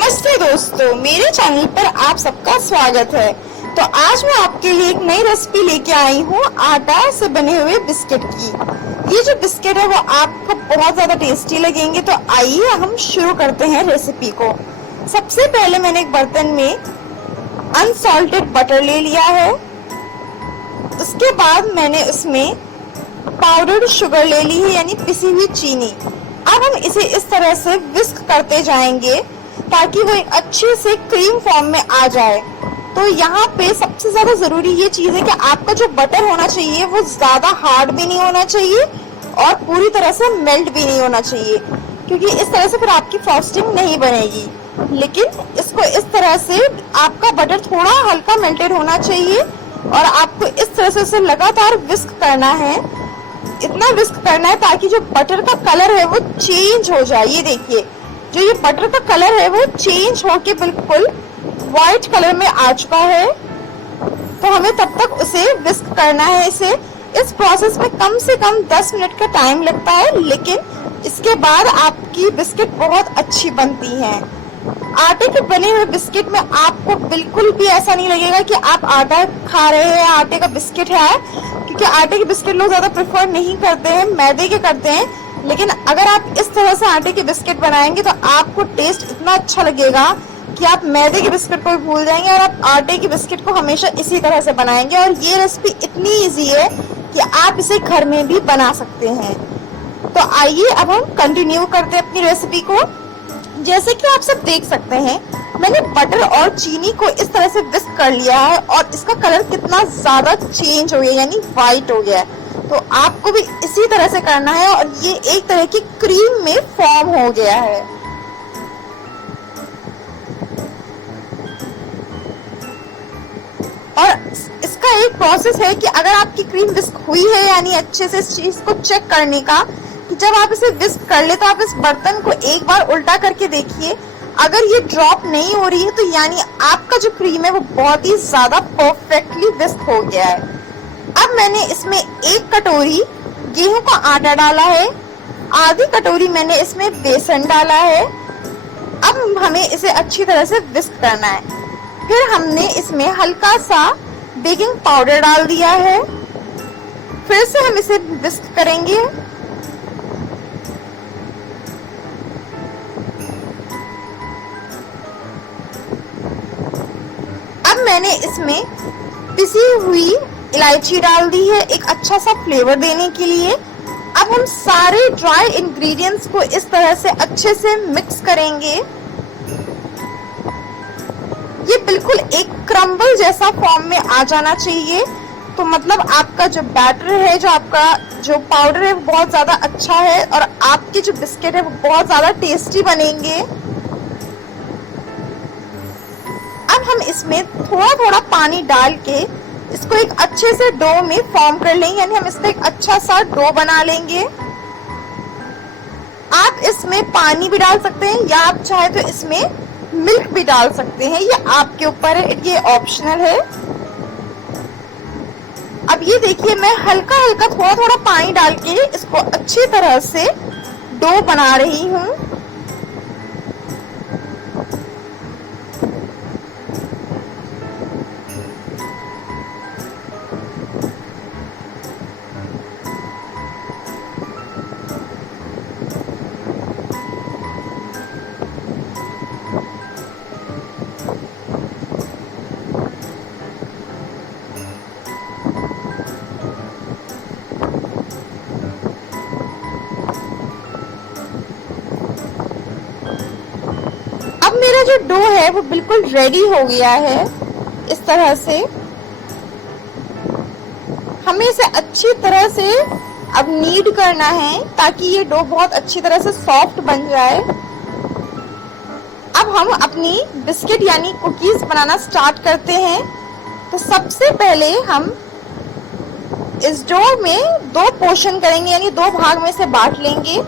नमस्ते दोस्तों, मेरे चैनल पर आप सबका स्वागत है। तो आज मैं आपके लिए एक नई रेसिपी लेके आई हूँ आटा से बने हुए बिस्किट की। ये जो बिस्किट है वो आपको बहुत ज्यादा टेस्टी लगेंगे। तो आइए हम शुरू करते हैं रेसिपी को। सबसे पहले मैंने एक बर्तन में अनसॉल्टेड बटर ले लिया है। उसके बाद मैंने उसमें पाउडर्ड शुगर ले ली है, यानी पिसी हुई चीनी। अब हम इसे इस तरह से विस्क करते जाएंगे ताकि वो एक अच्छे से क्रीम फॉर्म में आ जाए। तो यहाँ पे सबसे ज्यादा जरूरी ये चीज है कि आपका जो बटर होना चाहिए वो ज्यादा हार्ड भी नहीं होना चाहिए और पूरी तरह से मेल्ट भी नहीं होना चाहिए, क्योंकि इस तरह से फिर आपकी फ्रॉस्टिंग नहीं बनेगी। लेकिन इसको इस तरह से आपका बटर थोड़ा हल्का मेल्टेड होना चाहिए और आपको इस तरह से उसे लगातार विस्क करना है। इतना विस्क करना है ताकि जो बटर का कलर है वो चेंज हो जाए। ये देखिए, जो ये बटर का कलर है वो चेंज होके बिल्कुल व्हाइट कलर में आ चुका है। तो हमें तब तक उसे विस्क करना है। इस प्रोसेस में कम से कम 10 मिनट का टाइम लगता है, लेकिन इसके बाद आपकी बिस्किट बहुत अच्छी बनती है। आटे के बने हुए बिस्किट में आपको बिल्कुल भी ऐसा नहीं लगेगा कि आप आटा खा रहे हैं, आटे का बिस्किट है, क्योंकि आटे के बिस्किट लोग ज्यादा प्रेफर नहीं करते हैं, मैदे के करते हैं। लेकिन अगर आप इस तरह से आटे के बिस्किट बनाएंगे तो आपको टेस्ट इतना अच्छा लगेगा कि आप मैदे के बिस्किट को भी भूल जाएंगे और आप आटे के बिस्किट को हमेशा इसी तरह से बनाएंगे। और ये रेसिपी इतनी इजी है कि आप इसे घर में भी बना सकते हैं। तो आइए अब हम कंटिन्यू करते हैं अपनी रेसिपी को। जैसे कि आप सब देख सकते हैं, मैंने बटर और चीनी को इस तरह से विस्क कर लिया है और इसका कलर कितना ज्यादा चेंज हो गया, यानी व्हाइट हो गया है। तो आपको भी इसी तरह से करना है और ये एक तरह की क्रीम में फॉर्म हो गया है। और इसका एक प्रोसेस है कि अगर आपकी क्रीम विस्क हुई है, यानी अच्छे से इस चीज को चेक करने का कि जब आप इसे विस्क कर ले तो आप इस बर्तन को एक बार उल्टा करके देखिए। अगर ये ड्रॉप नहीं हो रही है तो यानी आपका जो क्रीम है वो बहुत ही ज्यादा परफेक्टली विस्क हो गया है। अब मैंने इसमें 1 कटोरी गेहूं का आटा डाला है, आधी कटोरी मैंने इसमें बेसन डाला है। अब हमें इसे अच्छी तरह से विस्क करना है। फिर हमने इसमें हल्का सा बेकिंग पाउडर डाल दिया है। फिर से हम इसे विस्क करेंगे। अब मैंने इसमें पिसी हुई इलायची डाल दी है, एक अच्छा सा फ्लेवर देने के लिए। अब हम सारे ड्राई इंग्रेडिएंट्स को इस तरह से अच्छे से मिक्स करेंगे। ये बिल्कुल एक क्रम्बल जैसा फॉर्म में आ जाना चाहिए। तो मतलब आपका जो बैटर है, जो आपका जो पाउडर है वो बहुत ज्यादा अच्छा है और आपके जो बिस्किट है वो बहुत ज्यादा टेस्टी बनेंगे। अब हम इसमें थोड़ा थोड़ा पानी डाल के इसको एक अच्छे से डो में फॉर्म कर लेंगे, यानी हम इसका एक अच्छा सा डो बना लेंगे। आप इसमें पानी भी डाल सकते हैं या आप चाहे तो इसमें मिल्क भी डाल सकते हैं, ये आपके ऊपर है, ये ऑप्शनल है। अब ये देखिए, मैं हल्का हल्का थोड़ा थोड़ा पानी डाल के इसको अच्छी तरह से डो बना रही हूँ। अब मेरा जो डो है वो बिल्कुल रेडी हो गया है। इस तरह से हमें इसे अच्छी तरह से अब नीड करना है ताकि ये डो बहुत अच्छी तरह से सॉफ्ट बन जाए। अब हम अपनी बिस्किट यानी कुकीज बनाना स्टार्ट करते हैं। तो सबसे पहले हम इस डो में 2 पोर्शन करेंगे, यानी 2 भाग में से बांट लेंगे।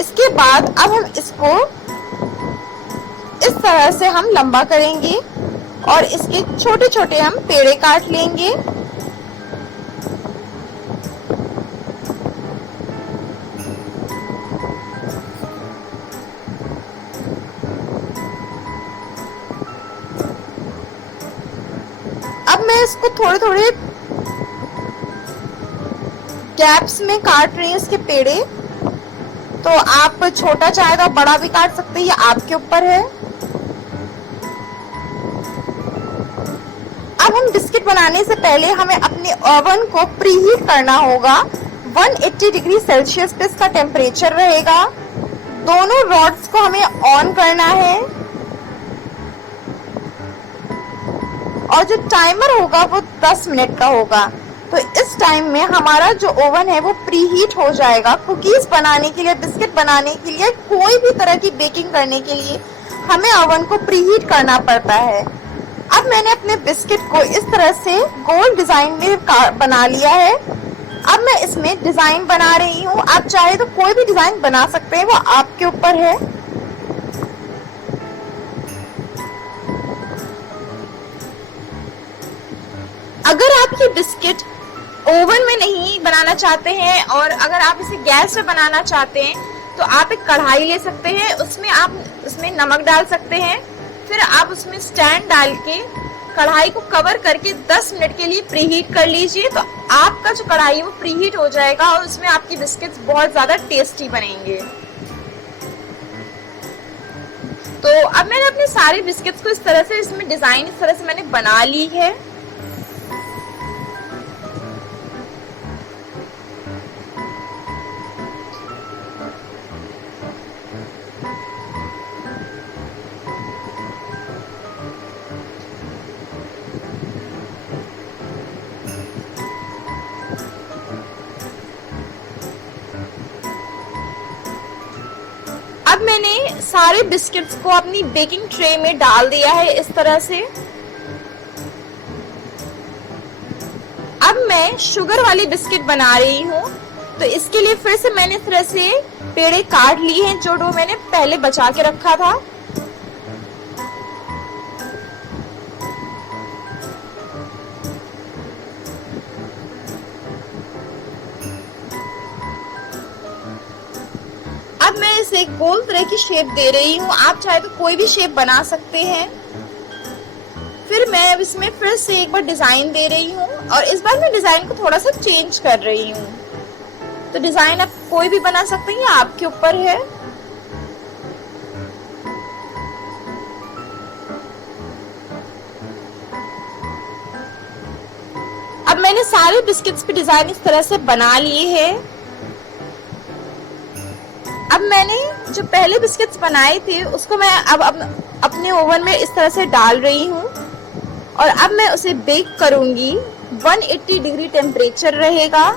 इसके बाद अब हम इसको इस तरह से हम लंबा करेंगे और इसके छोटे छोटे हम पेड़े काट लेंगे। मैं इसको थोड़े थोड़े गैप्स में काट रही हूँ इसके पेड़े। तो आप छोटा चाहे तो बड़ा भी काट सकते हैं, ये आपके ऊपर है। अब हम बिस्किट बनाने से पहले हमें अपने ओवन को प्रीहीट करना होगा। 180 डिग्री सेल्सियस पे इसका टेम्परेचर रहेगा। दोनों रॉड्स को हमें ऑन करना है और जो टाइमर होगा वो 10 मिनट का होगा। तो इस टाइम में हमारा जो ओवन है वो प्रीहीट हो जाएगा। कुकीज बनाने के लिए, बिस्किट बनाने के लिए, कोई भी तरह की बेकिंग करने के लिए हमें ओवन को प्रीहीट करना पड़ता है। अब मैंने अपने बिस्किट को इस तरह से गोल डिजाइन में बना लिया है। अब मैं इसमें डिजाइन बना रही हूँ। आप चाहे तो कोई भी डिजाइन बना सकते हैं, वो आपके ऊपर है। अगर आप ये बिस्किट ओवन में नहीं बनाना चाहते हैं और अगर आप इसे गैस पे बनाना चाहते हैं तो आप एक कढ़ाई ले सकते हैं, उसमें आप उसमें नमक डाल सकते हैं, फिर आप उसमें स्टैंड डाल के कढ़ाई को कवर करके 10 मिनट के लिए प्रीहीट कर लीजिए। तो आपका जो कढ़ाई है वो प्रीहीट हो जाएगा और उसमें आपकी बिस्किट्स बहुत ज्यादा टेस्टी बनेंगे। तो अब मैंने अपने सारे बिस्किट्स को इस तरह से, इसमें डिजाइन इस तरह से मैंने बना ली है। अब मैंने सारे बिस्किट्स को अपनी बेकिंग ट्रे में डाल दिया है इस तरह से। अब मैं शुगर वाली बिस्किट बना रही हूँ। तो इसके लिए फिर से मैंने इस तरह से पेड़े काट लिए हैं, जो डो मैंने पहले बचा के रखा था। अब मैं इसे गोल तरह की शेप दे रही हूँ। आप चाहे तो कोई भी शेप बना सकते हैं। फिर मैं अब इसमें फिर से एक बार डिजाइन दे रही हूँ और इस बार मैं डिजाइन को थोड़ा सा चेंज कर रही हूँ। तो डिजाइन आप कोई भी बना सकते हैं, आपके ऊपर है। अब मैंने सारे बिस्किट्स पे डिजाइन इस तरह से बना लिए हैं। अब मैंने जो पहले बिस्किट्स बनाए थे उसको मैं अब अपने ओवन में इस तरह से डाल रही हूँ और अब मैं उसे बेक करूंगी। 180 डिग्री टेम्परेचर रहेगा,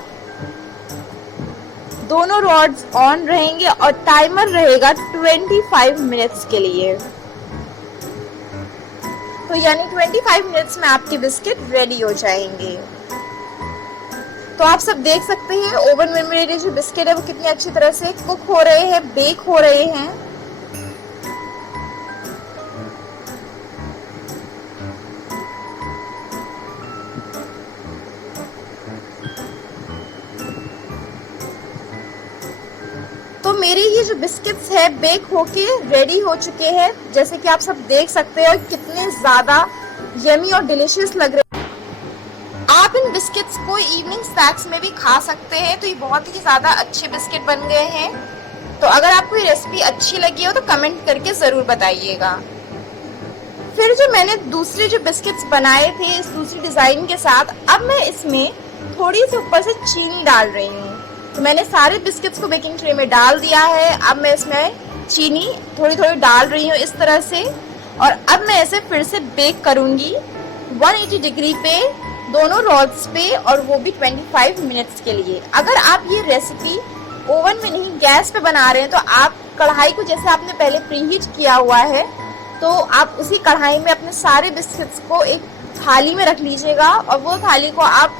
दोनों रॉड्स ऑन रहेंगे और टाइमर रहेगा 25 मिनट्स के लिए। तो यानी 25 मिनट्स में आपके बिस्किट रेडी हो जाएंगे। तो आप सब देख सकते हैं ओवन में मेरे जो बिस्किट है वो कितनी अच्छी तरह से कुक हो रहे हैं, बेक हो रहे हैं। तो मेरे ये जो बिस्किट्स है बेक होके रेडी हो चुके हैं, जैसे कि आप सब देख सकते हैं कितने ज्यादा यमी और डिलीशियस लग रहे हैं। आप इन बिस्किट्स को इवनिंग स्नैक्स में भी खा सकते हैं। तो ये बहुत ही ज्यादा अच्छे बिस्किट बन गए हैं। तो अगर आपको ये रेसिपी अच्छी लगी हो तो कमेंट करके जरूर बताइएगा। फिर जो मैंने दूसरे जो बिस्किट्स बनाए थे इस दूसरी डिजाइन के साथ, अब मैं इसमें थोड़ी सी ऊपर से चीनी डाल रही हूँ। तो मैंने सारे बिस्किट्स को बेकिंग ट्रे में डाल दिया है। अब मैं इसमें चीनी थोड़ी थोड़ी डाल रही हूँ इस तरह से और अब मैं इसे फिर से बेक करूंगी 180 डिग्री पे, दोनों रॉड्स पे, और वो भी 25 मिनट्स के लिए। अगर आप ये रेसिपी ओवन में नहीं गैस पे बना रहे हैं तो आप कढ़ाई को जैसे आपने पहले प्रीहीट किया हुआ है तो आप उसी कढ़ाई में अपने सारे बिस्किट्स को एक थाली में रख लीजिएगा और वो थाली को आप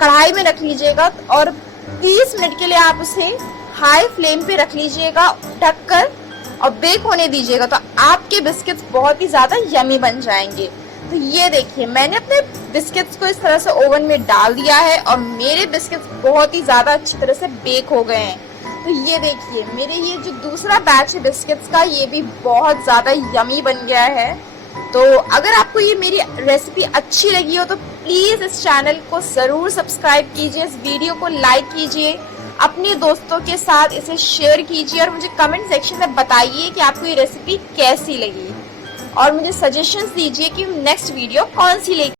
कढ़ाई में रख लीजिएगा और 30 मिनट के लिए आप उसे हाई फ्लेम पे रख लीजिएगा ढककर और बेक होने दीजिएगा। तो आपके बिस्किट्स बहुत ही ज्यादा यमी बन जाएंगे। तो ये देखिए मैंने अपने बिस्किट्स को इस तरह से ओवन में डाल दिया है और मेरे बिस्किट्स बहुत ही ज्यादा अच्छी तरह से बेक हो गए हैं। तो ये देखिए मेरे ये जो दूसरा बैच है बिस्किट्स का, ये भी बहुत ज्यादा यमी बन गया है। तो अगर आपको ये मेरी रेसिपी अच्छी लगी हो तो प्लीज इस चैनल को जरूर सब्सक्राइब कीजिए, इस वीडियो को लाइक कीजिए, अपने दोस्तों के साथ इसे शेयर कीजिए और मुझे कमेंट सेक्शन में बताइए कि आपको ये रेसिपी कैसी लगी और मुझे सजेशंस दीजिए कि नेक्स्ट वीडियो कौन सी लेके